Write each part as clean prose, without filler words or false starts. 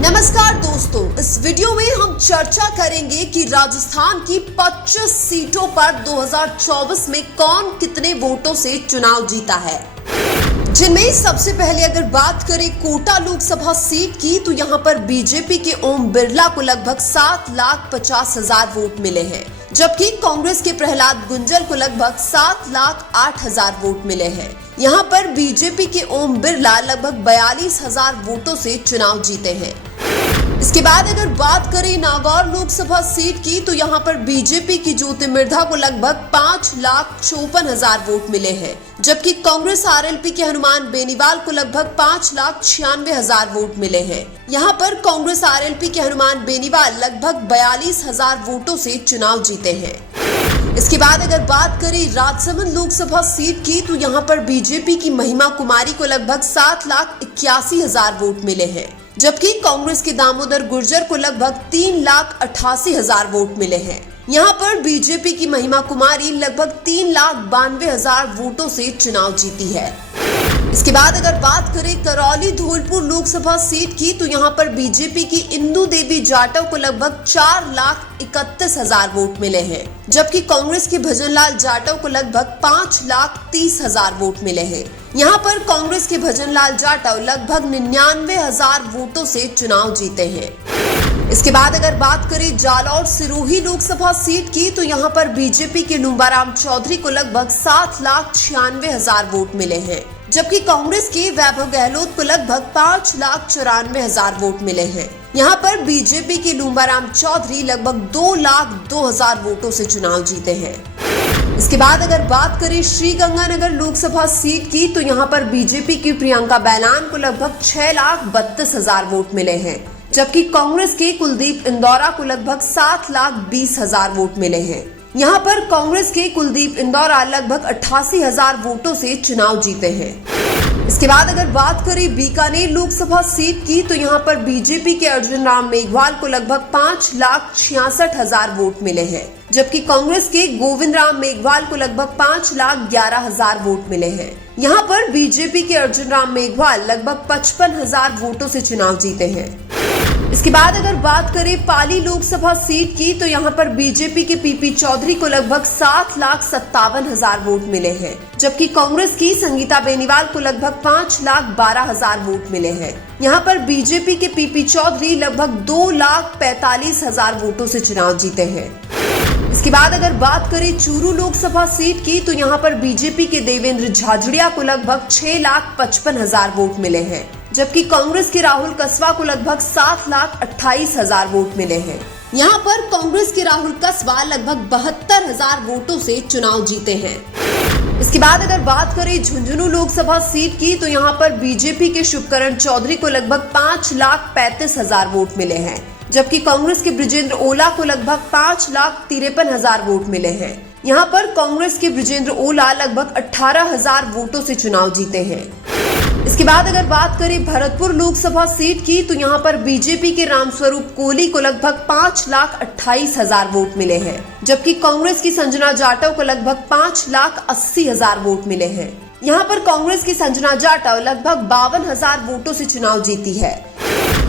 नमस्कार दोस्तों, इस वीडियो में हम चर्चा करेंगे कि राजस्थान की 25 सीटों पर 2024 में कौन कितने वोटों से चुनाव जीता है। जिनमें सबसे पहले अगर बात करें कोटा लोकसभा सीट की, तो यहां पर बीजेपी के ओम बिरला को लगभग 7,50,000 वोट मिले हैं, जबकि कांग्रेस के प्रहलाद गुंजल को लगभग 7,08,000 वोट मिले हैं। यहां पर बीजेपी के ओम बिरला लगभग 42,000 वोटों से चुनाव जीते हैं। इसके बाद अगर बात करें नागौर लोकसभा सीट की, तो यहां पर बीजेपी की ज्योति मिर्धा को लगभग 5,54,000 वोट मिले हैं, जबकि कांग्रेस आरएलपी के हनुमान बेनीवाल को लगभग 5,96,000 वोट मिले हैं। यहां पर कांग्रेस आरएलपी के हनुमान बेनीवाल लगभग 42,000 वोटों से चुनाव जीते हैं। इसके बाद अगर बात करें राजसमंद लोकसभा सीट की, तो यहां पर बीजेपी की महिमा कुमारी को लगभग 7,81,000 वोट मिले हैं, जबकि कांग्रेस के दामोदर गुर्जर को लगभग 3,88,000 वोट मिले हैं। यहां पर बीजेपी की महिमा कुमारी लगभग 3,92,000 वोटों से चुनाव जीती है। इसके बाद अगर बात करें करौली धौलपुर लोकसभा सीट की, तो यहां पर बीजेपी की इंदु देवी जाटव को लगभग 4,31,000 वोट मिले हैं, जबकि कांग्रेस के भजनलाल जाटव को लगभग 5,30,000 वोट मिले हैं। यहां पर कांग्रेस के भजनलाल जाटव लगभग 99,000 वोटों से चुनाव जीते हैं। इसके बाद अगर बात करें जालौर सिरोही लोकसभा सीट की, तो यहां पर बीजेपी के लुम्बाराम चौधरी को लगभग 7,96,000 वोट मिले हैं, जबकि कांग्रेस के वैभव गहलोत को लगभग 5,94,000 वोट मिले हैं। यहां पर बीजेपी के लुम्बाराम चौधरी लगभग 2,02,000 वोटों से चुनाव जीते हैं। इसके बाद अगर बात करें श्रीगंगानगर लोकसभा सीट की, तो यहां पर बीजेपी की प्रियंका बैलान को लगभग 6,32,000 वोट मिले हैं, जबकि कांग्रेस के कुलदीप इंदौरा को लगभग 7,20,000 वोट मिले हैं। यहां पर कांग्रेस के कुलदीप इंदौरा लगभग 88,000 वोटों से चुनाव जीते हैं। इसके बाद अगर बात करें बीकानेर लोकसभा सीट की, तो यहां पर बीजेपी के अर्जुन राम मेघवाल को लगभग 5,66,000 वोट मिले हैं, जबकि कांग्रेस के गोविंद राम मेघवाल को लगभग 5,11,000 वोट मिले हैं। यहां पर बीजेपी के अर्जुन राम मेघवाल लगभग 55,000 वोटों से चुनाव जीते हैं। इसके बाद अगर बात करें पाली लोकसभा सीट की, तो यहां पर बीजेपी के पीपी चौधरी को लगभग 7,57,000 वोट मिले हैं, जबकि कांग्रेस की संगीता बेनीवाल को लगभग 5,12,000 वोट मिले हैं। यहां पर बीजेपी के पीपी चौधरी लगभग 2,45,000 वोटों से चुनाव जीते हैं। इसके बाद अगर बात करें चूरू लोकसभा सीट की, तो यहां पर बीजेपी के देवेंद्र झाझड़िया को लगभग 6,55,000 वोट मिले हैं, जबकि कांग्रेस के राहुल कस्वा को लगभग 7,28,000 वोट मिले हैं। यहां पर कांग्रेस के राहुल कस्वा लगभग 72,000 वोटों से चुनाव जीते हैं। इसके बाद अगर बात करें झुंझुनू लोकसभा सीट की, तो यहां पर बीजेपी के शुभकरण चौधरी को लगभग 5,35,000 वोट मिले हैं, जबकि कांग्रेस के ब्रिजेंद्र ओला को लगभग 5,53,000 वोट मिले हैं। यहां पर कांग्रेस के ब्रिजेंद्र ओला लगभग 18,000 वोटों से चुनाव जीते हैं। इसके बाद अगर बात करें भरतपुर लोकसभा सीट की, तो यहां पर बीजेपी के रामस्वरूप कोहली को लगभग 5,28,000 वोट मिले हैं, जबकि कांग्रेस की संजना जाटव को लगभग 5,80,000 वोट मिले हैं। यहां पर कांग्रेस की संजना जाटव लगभग 52,000 वोटों से चुनाव जीती है।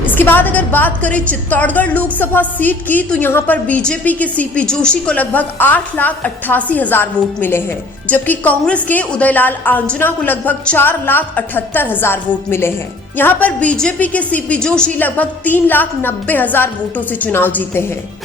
इसके बाद अगर बात करें चित्तौड़गढ़ लोकसभा सीट की, तो यहां पर बीजेपी के सीपी जोशी को लगभग 8,88,000 वोट मिले हैं, जबकि कांग्रेस के उदयलाल आंजना को लगभग 4,78,000 वोट मिले हैं। यहां पर बीजेपी के सीपी जोशी लगभग 3,90,000 वोटों से चुनाव जीते हैं।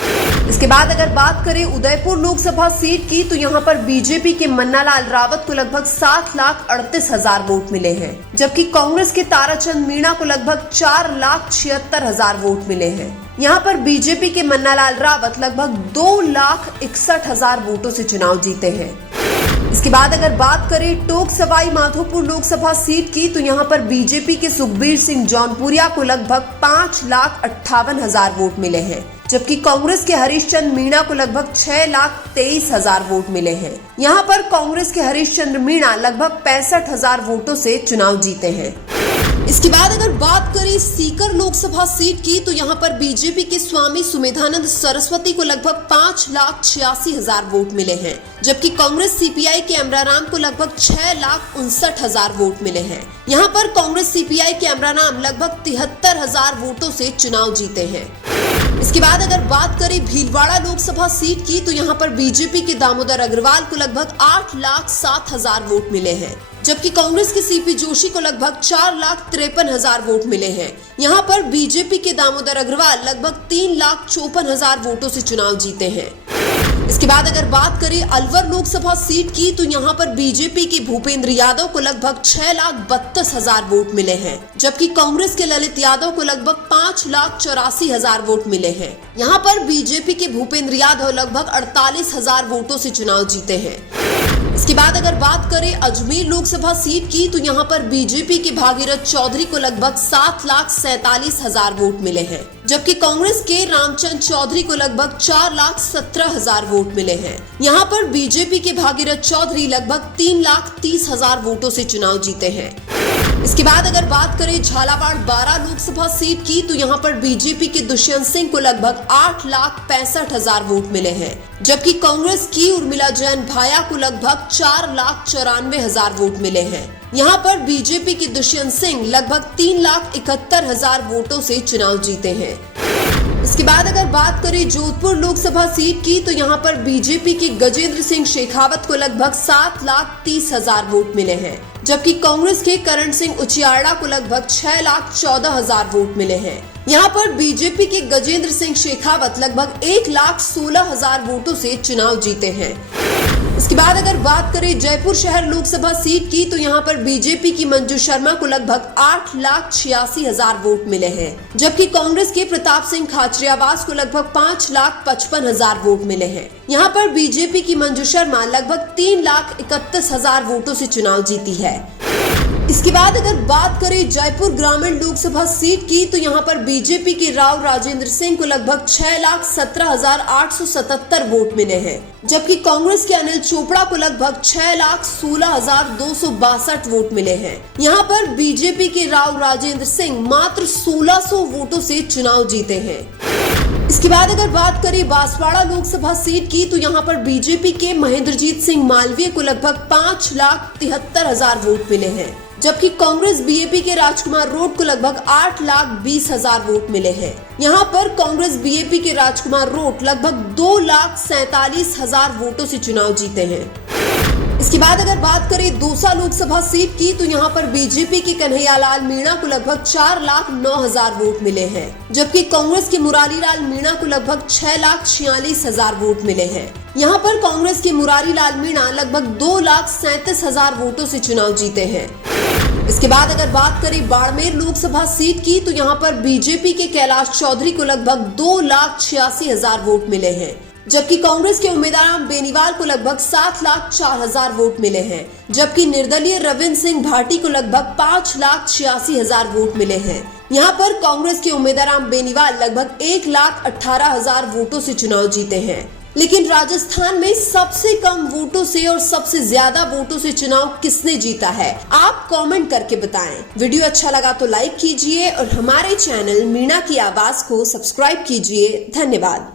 इसके बाद अगर बात करें उदयपुर लोकसभा सीट की, तो यहां पर बीजेपी के मन्नालाल रावत को लगभग 7,38,000 वोट मिले हैं, जबकि कांग्रेस के ताराचंद मीणा को लगभग 4,76,000 वोट मिले हैं। यहां पर बीजेपी के मन्नालाल रावत लगभग 2,61,000 वोटों से चुनाव जीते हैं। इसके बाद अगर बात करें टोक सवाई माधोपुर लोकसभा सीट की, तो यहां पर बीजेपी के सुखबीर सिंह जौनपुरिया को लगभग 5,58,000 वोट मिले हैं, जबकि कांग्रेस के हरीशचंद्र मीणा को लगभग 6,23,000 वोट मिले हैं। यहां पर कांग्रेस के हरीशचंद्र मीणा लगभग 65,000 वोटों से चुनाव जीते हैं। इसके बाद अगर बात करें सीकर लोकसभा सीट की तो यहां पर बीजेपी के स्वामी सुमेधानंद सरस्वती को लगभग 5,86,000 वोट मिले हैं, जबकि कांग्रेस सीपीआई के अमराराम को लगभग 6,59,000 वोट मिले हैं। यहां पर कांग्रेस सीपीआई के अमराराम लगभग 73,000 वोटों से चुनाव जीते हैं। इसके बाद अगर बात करें भीलवाड़ा लोकसभा सीट की तो यहां पर बीजेपी के दामोदर अग्रवाल को लगभग 8,07,000 वोट मिले हैं, जबकि कांग्रेस के सीपी जोशी को लगभग 4,53,000 वोट मिले हैं। यहां पर बीजेपी के दामोदर अग्रवाल लगभग 3,54,000 वोटों से चुनाव जीते हैं। इसके बाद अगर बात करें अलवर लोकसभा सीट की तो यहां पर बीजेपी के भूपेंद्र यादव को लगभग 6,32,000 वोट मिले हैं, जबकि कांग्रेस के ललित यादव को लगभग 5,84,000 वोट मिले हैं। यहां पर बीजेपी के भूपेंद्र यादव लगभग 48,000 वोटों से चुनाव जीते हैं। इसके बाद अगर बात करें अजमेर लोकसभा सीट की तो यहां पर बीजेपी के भागीरथ चौधरी को लगभग 7,47,000 वोट मिले हैं, जबकि कांग्रेस के रामचंद्र चौधरी को लगभग 4,17,000 वोट मिले हैं। यहां पर बीजेपी के भागीरथ चौधरी लगभग 3,30,000 वोटों से चुनाव जीते हैं। इसके बाद अगर बात करें झालावाड़ 12 लोकसभा सीट की तो यहां पर बीजेपी के दुष्यंत सिंह को लगभग 8,65,000 वोट मिले हैं, जबकि कांग्रेस की उर्मिला जैन भाया को लगभग 4,94,000 वोट मिले हैं। यहां पर बीजेपी के दुष्यंत सिंह लगभग 3,71,000 वोटों से चुनाव जीते हैं। इसके बाद अगर बात करें जोधपुर लोकसभा सीट की तो यहां पर बीजेपी के गजेंद्र सिंह शेखावत को लगभग 7,30,000 वोट मिले हैं, जबकि कांग्रेस के करण सिंह उचियाड़ा को लगभग 6,14,000 वोट मिले हैं। यहां पर बीजेपी के गजेंद्र सिंह शेखावत लगभग 1,16,000 वोटों से चुनाव जीते हैं। इसके बाद अगर बात करें जयपुर शहर लोकसभा सीट की तो यहां पर बीजेपी की मंजू शर्मा को लगभग 8,86,000 वोट मिले हैं, जबकि कांग्रेस के प्रताप सिंह खाचरियावास को लगभग 5,55,000 वोट मिले हैं। यहां पर बीजेपी की मंजू शर्मा लगभग 3,31,000 वोटों से चुनाव जीती है। इसके बाद अगर बात करें जयपुर ग्रामीण लोकसभा सीट की तो यहां पर बीजेपपी के राव राजेंद्र सिंह को लगभग 6,17,877 वोट मिले हैं, जबकि कांग्रेस के अनिल चोपड़ा को लगभग 6,16,262 वोट मिले हैं। यहां पर बीजेपी के राव राजेंद्र सिंह मात्र 1,600 वोटों से चुनाव जीते हैं। इसके बाद अगर बात करें बांसवाड़ा लोकसभा सीट की तो यहां पर बीजेपी के महेंद्रजीत सिंह मालवीय को लगभग 5,73,000 वोट मिले हैं, जबकि कांग्रेस बीएपी के राजकुमार रोड को लगभग 8,20,000 वोट मिले हैं। यहां पर कांग्रेस बीएपी के राजकुमार रोड लगभग 2,47,000 वोटों से चुनाव जीते हैं। इसके बाद अगर बात करें दौसा लोकसभा सीट की तो यहां पर बीजेपी के कन्हैयालाल मीणा को लगभग 4,09,000 वोट मिले हैं, जबकि कांग्रेस के मुरारीलाल मीणा को लगभग 6,46,000 वोट मिले हैं। यहां पर कांग्रेस के मुरारीलाल मीणा लगभग 2,37,000 वोटों से चुनाव जीते हैं। इसके बाद अगर बात करें बाड़मेर लोकसभा सीट की तो यहां पर बीजेपी के कैलाश चौधरी को लगभग 2,86,000 वोट मिले हैं, जबकि कांग्रेस के उम्मीदवार बेनीवाल को लगभग 7,04,000 वोट मिले हैं, जबकि निर्दलीय रविंद्र सिंह भाटी को लगभग 5,86,000 वोट मिले हैं। यहां पर कांग्रेस के उम्मीदवार बेनीवाल लगभग 1,18,000 वोटों से चुनाव जीते हैं। लेकिन राजस्थान में सबसे कम वोटों से और सबसे ज्यादा वोटों से चुनाव किसने जीता है, आप कमेंट करके बताएं। वीडियो अच्छा लगा तो लाइक कीजिए और हमारे चैनल मीणा की आवाज को सब्सक्राइब कीजिए। धन्यवाद।